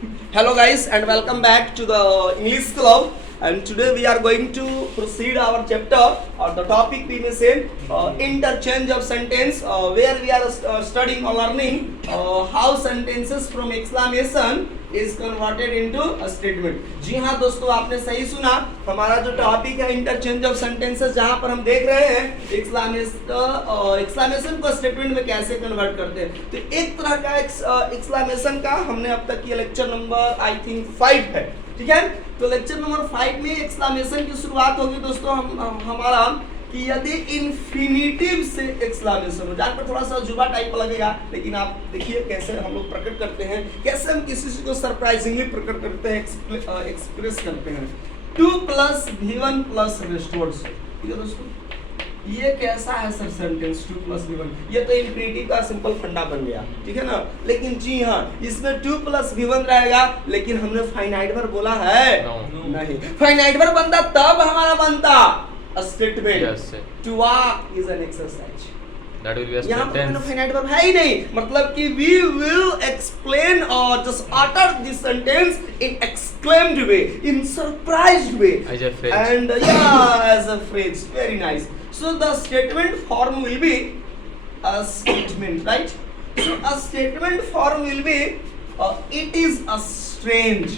Hello guys and welcome back to the English Club, and today we are going to proceed our chapter or the topic we may say interchange of sentence, where we are studying or learning how sentences from exclamation is converted into a statement. जी हाँ दोस्तों, आपने सही सुना। हमारा जो topic है interchange of sentences, जहाँ पर हम देख रहे हैं एक्सक्लामेशन को स्टेटमेंट में कैसे कन्वर्ट करते हैं। तो एक तरह का एक्सक्लामेशन का हमने अब तक ये लेक्चर नंबर आई थिंक 5 है, ठीक है। तो लेक्चर नंबर 5 में एक्सक्लामेशन की शुरुआत होगी दोस्तों हमारा कि यदि इन्फिनिटिव से एक्सक्लामेशन हो। जहाँ पर थोड़ा सा जुबा टाइप लगेगा, लेकिन आप देखिए कैसे हम लोग प्रकट करते हैं, कैसे हम किसी चीज को सरप्राइजिंगली प्रकट करते हैं, एक्सप्रेस करते हैं। 2 + V1 + रेस्टोर्स, ठीक है दोस्तों। ये कैसा है सर सेंटेंस 2 + V1? ये तो इन्फिनिटिव का सिंपल फंडा बन गया, ठीक है ना। लेकिन जी हाँ, इसमें 2 + V1 रहेगा, लेकिन हमने फाइनाइट वर्ब बोला है नहीं। फाइनाइट वर्ब बनता तब हमारा बनता a statement. Yes, sir. To walk is an exercise. That will be a यहाँ पर sentence. finite verb है ही नहीं, मतलब कि we will explain or just utter this sentence in exclaimed way, in surprised way, As a phrase. and as a phrase. Very nice. So the statement form will be a statement, right? So a statement form will be it is a strange.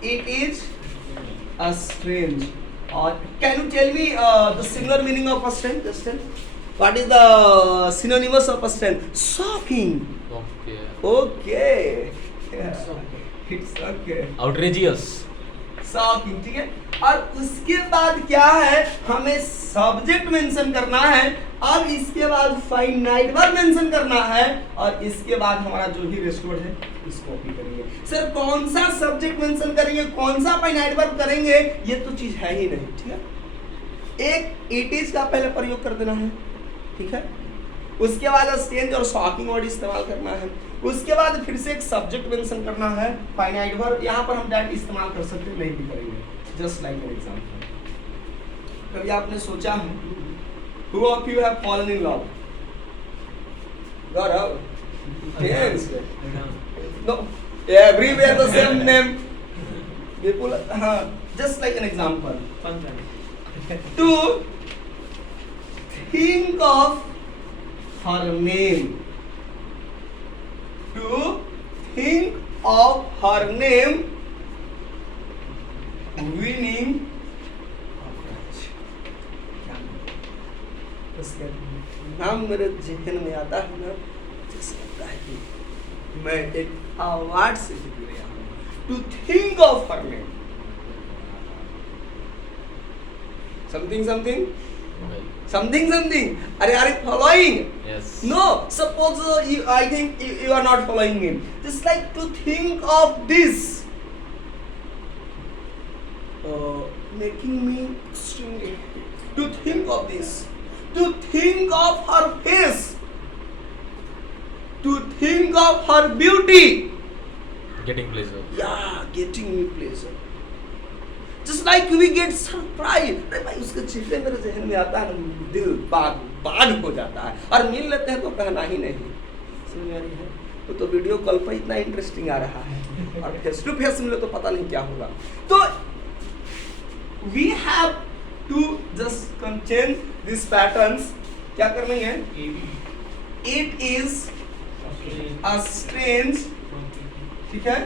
It is a strange. Can you tell me the similar meaning of a strange? Just tell. What is the synonymous of a strange? Shocking. Okay. Okay. Yeah. It's okay. Outrageous. Shocking, ठीक है। और उसके बाद क्या है, हमें subject mention करना है, अब इसके बाद फाइनाइट वर्ब मेंशन करना है, और इसके बाद हमारा जो भी रेस्टोर्ड है इसको कॉपी करेंगे। सर कौन सा सब्जेक्ट मेंशन करेंगे, कौन सा फाइनाइट वर्ब करेंगे, ये तो चीज है ही नहीं, ठीक है। एक इट इज का पहले प्रयोग कर देना है, ठीक है। उसके बाद स्ट्रेंज और शॉकिंग वर्ड इस्तेमाल करना है, उसके बाद फिर से एक सब्जेक्ट मेंशन करना है, फाइनाइट वर्ब। यहाँ पर हम दैट इस्तेमाल कर सकते हैं, नहीं भी करेंगे, जस्ट लाइक एन एग्जांपल। कभी आपने सोचा है who of you have fallen in love? Gaurav? Yes. No, everywhere the same name. People, just like an example. To think of her name. To think of her name, winning उसका नाम मेरे जहन में आता है ना, जैसे लगता है कि मैं एक अवार्ड से जीत गया हूँ। To think of her name, something something something something. Are you following? Yes. No, suppose I think you are not following me. Just like to think of this, making me extremely happy. To think of this, to think of her face, to think of her beauty. Getting pleasure. Yeah, getting me pleasure. Just like we get surprised. अरे भाई उसके चेहरे मेरे जहन में आता है ना, दिल बाग हो जाता है, और मिल लेते हैं तो कहना ही नहीं। समझ में आ रही है? तो वीडियो कॉल पर इतना इंटरेस्टिंग आ रहा है, और फेस टू फेस मिले तो पता नहीं क्या होगा। तो we have to just change these patterns. क्या करना है? It is a strange, ठीक है।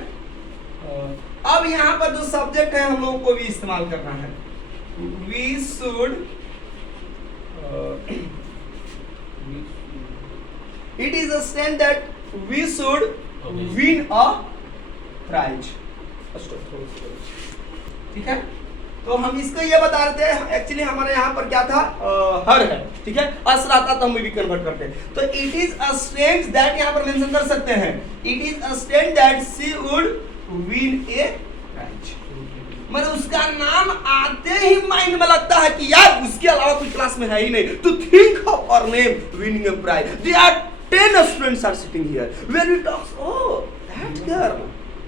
अब यहाँ पर जो सब्जेक्ट है हम लोगों को भी इस्तेमाल करना है। We should it is a stand that we should win a prize, ठीक है। तो हम इसको ये बता रहे थे, एक्चुअली हमारे यहाँ पर क्या था, हर है, ठीक है। अस रहता तो हम भी कन्वर्ट करते हैं। तो it is a strange that यहाँ पर मेंशन कर सकते हैं। It is a strange that she would win a prize. मतलब उसका नाम आते ही माइंड में लगता है कि यार उसके अलावा कोई क्लास में है ही नहीं। To think of her name winning a prize. They are 10 students are sitting here when we talk, oh that girl,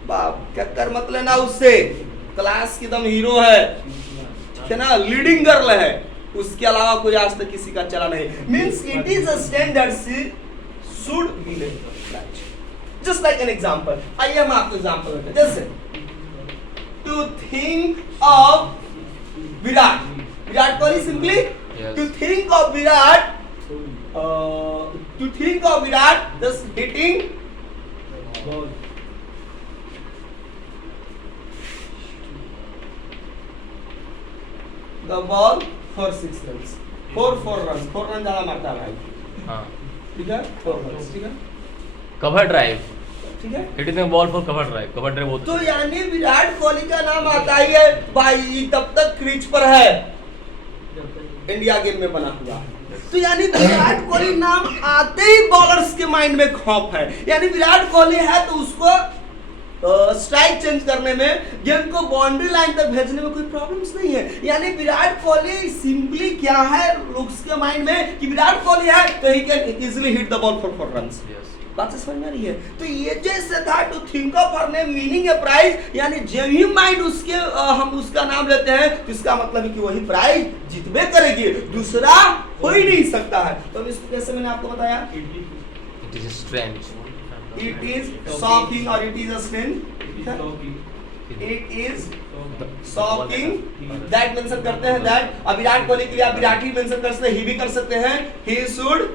बाप क्या कर मतलब ना, उससे क्लास की एकदम हीरो है, ठीक है ना, लीडिंग गर्ल है, उसके अलावा कोई आज तक किसी का चला नहीं। Means it is a standard she should be prize. Just like an example, आइए हम आपको एग्जांपल देते हैं। जैसे to think of Virat, Virat Kohli simply Yes. To think of Virat, to think of Virat just hitting the ball for 6 runs, 4 runs, 4 runs ज्यादा मारता है भाई, हाँ ठीक है, 4 runs, ठीक है, कवर ड्राइव, ठीक है। Hitting the ball for cover drive बहुत तो यानी विराट कोहली का नाम आता ही है भाई, तब तक क्रीज पर है, इंडिया गेम में बना हुआ। तो यानी विराट कोहली नाम आते ही बॉलर्स के माइंड में खौफ है, यानी विराट कोहली है तो उसको स्ट्राइक चेंज करने में, गेम को बाउंड्री लाइन तक भेजने में कोई प्रॉब्लम्स नहीं है। यानी विराट कोहली सिंपली क्या है उसके माइंड में कि विराट कोहली है तो he can easily hit the ball for 4 runs. बात समझ में आ रही है? तो ये जैसे था to think of her name meaning a prize, यानी जब ही माइंड उसके हम उसका नाम लेते हैं तो इसका मतलब है कि वही प्राइज जीतबे करेगी, दूसरा हो ही नहीं सकता है। तो इसको कैसे मैंने आपको बताया, it is strange, it is shocking और it is a strange, it is shocking, that mention करते हैं दैट। अब विराट कोहली के लिए आप विराट ही मेंशन कर सकते हैं, ही भी कर सकते हैं, ही शुड।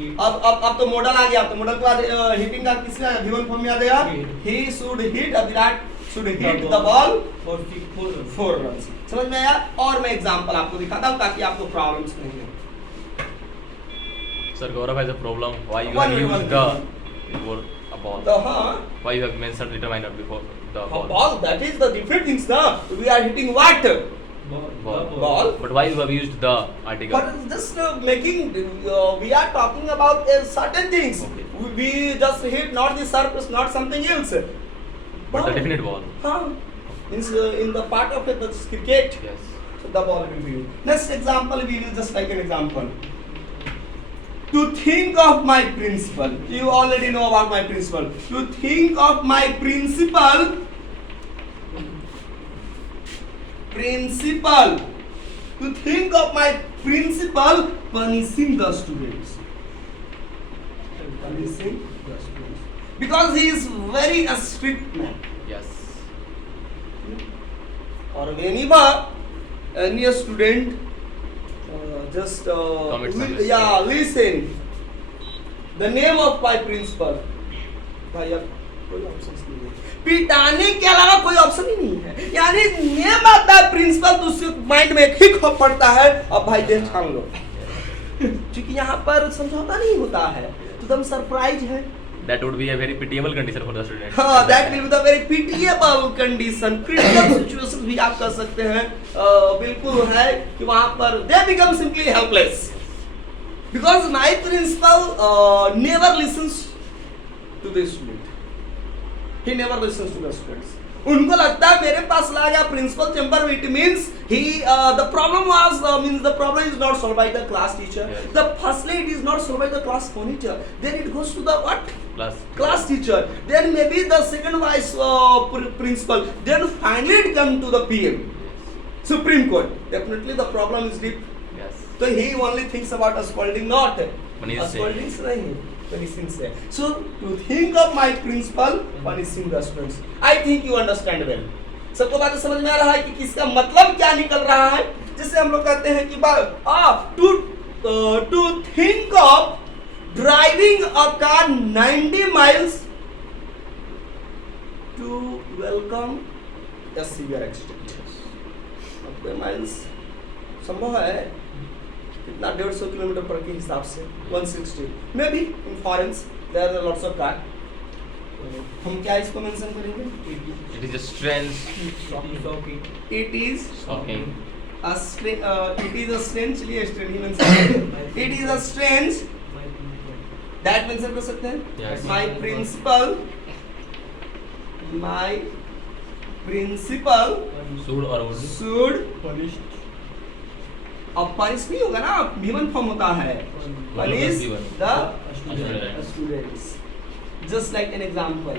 अब तो मॉडल आ गया, तो मॉडल के बाद हिटिंग का किसका गिवन फॉर्म याद आएगा, ही शुड हिट, अब Virat should hit the ball for 4 runs. समझ में आया? और मैं एग्जांपल आपको दिखाता हूं ताकि आपको प्रॉब्लम्स नहीं हो। Sir, Gaurav has a problem. Why you One have minute, used one the before a ball? तो हाँ, Why you have mentioned determiner before the ball? ball, that is the different things ना, we are hitting what? Ball. But why you have used the article? But just making, we are talking about certain things. Okay. We just hit not the surface, not something else. But the definite ball. हाँ, means in the part of it, that's cricket. Yes. So the ball will be used. Next example, we will just take an example. To think of my principal. You already know about my principal. To think of my principal. Principal. To think of my principal punishing the students. Punishing the students. Because he is very a strict man. Yes. Or whenever any student just Commit some mistake. listen the name of my principal, भाई अब कोई option नहीं है, पिटाने के अलावा कोई option ही नहीं है। यानी नेम आता है प्रिंसिपल तो उसके माइंड में एक ही खौफ पड़ता है, अब भाई देख छान लो, क्योंकि यहाँ पर समझौता नहीं होता है, तो एकदम सरप्राइज है। That would be a very pitiable condition for the student. हाँ, that will be the very pitiable condition, critical situation भी आप कर सकते हैं। बिल्कुल है कि वहाँ पर they become simply helpless because my principal never listens to the student. He never listens to the students. उनको लगता है मेरे पास ला गया principal chamber, it means he the problem was means the problem is not solved by the class teacher. Yes. The firstly it is not solved by the class monitor. Then it goes to the what? Class Teacher. Then maybe the second vice principal. Then finally it come to the PM, Supreme Court. Definitely the problem is deep. Yes. So he only thinks about a scolding, not Punishing. a scolding नहीं, punishing से. So to think of my principal punishing the students. I think you understand well. सबको बात समझ में आ रहा है कि किसका मतलब क्या निकल रहा है। जैसे हम लोग कहते हैं कि to think of driving a car 90 miles to welcome a severe accident. 90 miles संभव है कितना, 150 किलोमीटर पर के हिसाब से 160 may be in foreigns there are lots of car. हम क्या इसको मेंशन करेंगे? It is a strange. It is Shocking. it is a strange, चलिए strange ही mention, it is a strange that mention कर सकते हैं। Yes. my principal Should or would. should अब पनिश नहीं होगा ना, गिवन फॉर्म होता है, punish given. The Students. Students. Just like an example,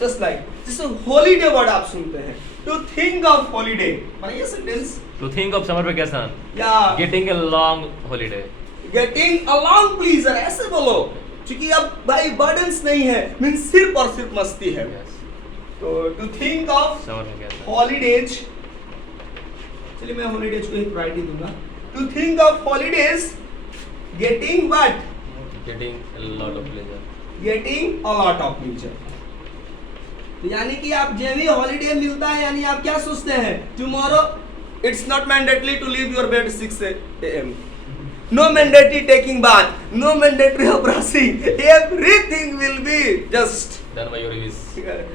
just like जैसे हॉलीडे वर्ड आप सुनते हैं, टू थिंक ऑफ हॉलीडे, माने ये sentence To think of summer vacation. या Getting a long holiday. Getting a long pleaser, ऐसे बोलो क्योंकि अब भाई बर्डन्स नहीं है, मीन्स सिर्फ और सिर्फ मस्ती है। Yes. तो टू थिंक ऑफ समर में क्या था? हॉलीडेज, चलिए मैं हॉलीडेज को ही प्रायोरिटी दूंगा। To think of holidays getting what, Getting a lot of pleasure. Getting a lot of pleasure. तो यानी कि आप जब भी हॉलीडे मिलता है, यानी आप क्या सोचते हैं, tomorrow it's not mandatory to leave your bed 6 AM, no mandatory taking bath, no mandatory brushing, everything will be just Done by your wish.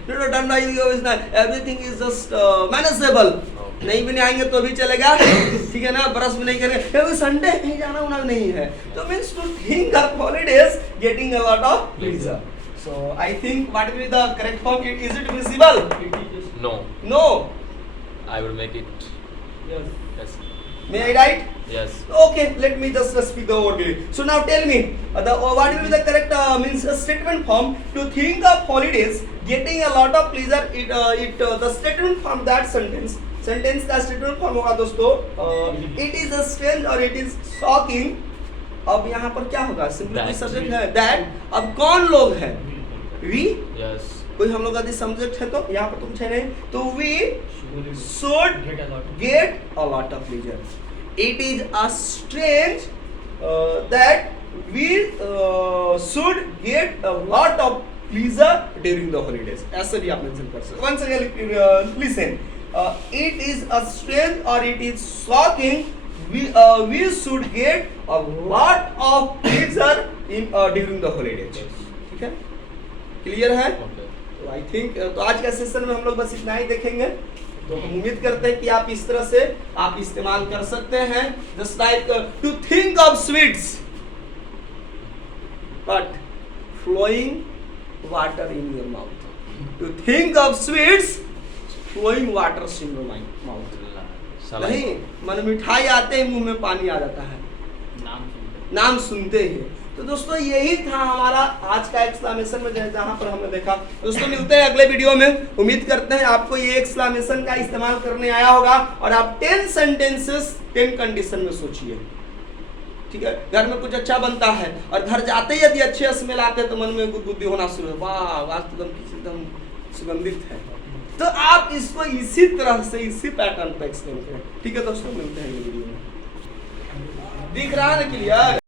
no done by you is not, everything is just manageable। Okay. नहीं भी आएंगे तो भी चलेगा, ठीक है ना, brush भी नहीं करेंगे क्योंकि संडे कहीं जाना होना नहीं है। तो means to think of holidays getting a lot of pleasure. So I think what will be the correct form, is it visible? No. No, I will make it. Yes. May I write? Yes. Okay, let me just speak the orderly. So now tell me, what will be the correct means statement form? To think of holidays, getting a lot of pleasure. The statement form that sentence का statement form होगा दोस्तों, it is a strange or it is shocking। अब यहाँ पर क्या होगा, simple कोई subject है that, अब कौन लोग हैं, we, Yes. कोई हम लोग का सब्जेक्ट है तो यहाँ पर तुम छह नहीं, तो we should get a lot of pleasure। It is a strange that we should get a lot of pleasure during the holidays। ऐसे भी आप मेंशन कर सकते। Once again, listen, it is a strange or it is shocking, we should get a lot of pleasure in during the holidays। ठीक है, clear है? Okay. तो I think तो आज के सेशन में हम लोग बस इतना ही देखेंगे। तो हम उम्मीद करते हैं कि आप इस तरह से आप इस्तेमाल कर सकते हैं, just like to think of sweets but flowing water in your mouth, to think of sweets flowing water in your mouth. Salad. नहीं, मन मिठाई आते ही मुंह में पानी आ जाता है नाम सुनते ही। तो दोस्तों यही था हमारा आज का एक्सक्लेमेशन में जहां पर हमने देखा। दोस्तों मिलते हैं अगले वीडियो में। उम्मीद करते हैं आपको ये एक्सक्लेमेशन का इस्तेमाल करने आया होगा और आप 10 सेंटेंसेस 10 कंडीशन में सोचिए। ठीक है, घर में कुछ अच्छा बनता है और घर जाते ही यदि अच्छे स्मेल आते हैं तो मन में गुदगुदी होना शुरू है, वाह आज तो एकदम सुगंधित है। तो आप इसको इसी तरह से इसी पैटर्न पे एक्सप्लेन करें। ठीक है दोस्तों, मिलते हैं अगले वीडियो में। दिख रहा है ना क्लियर?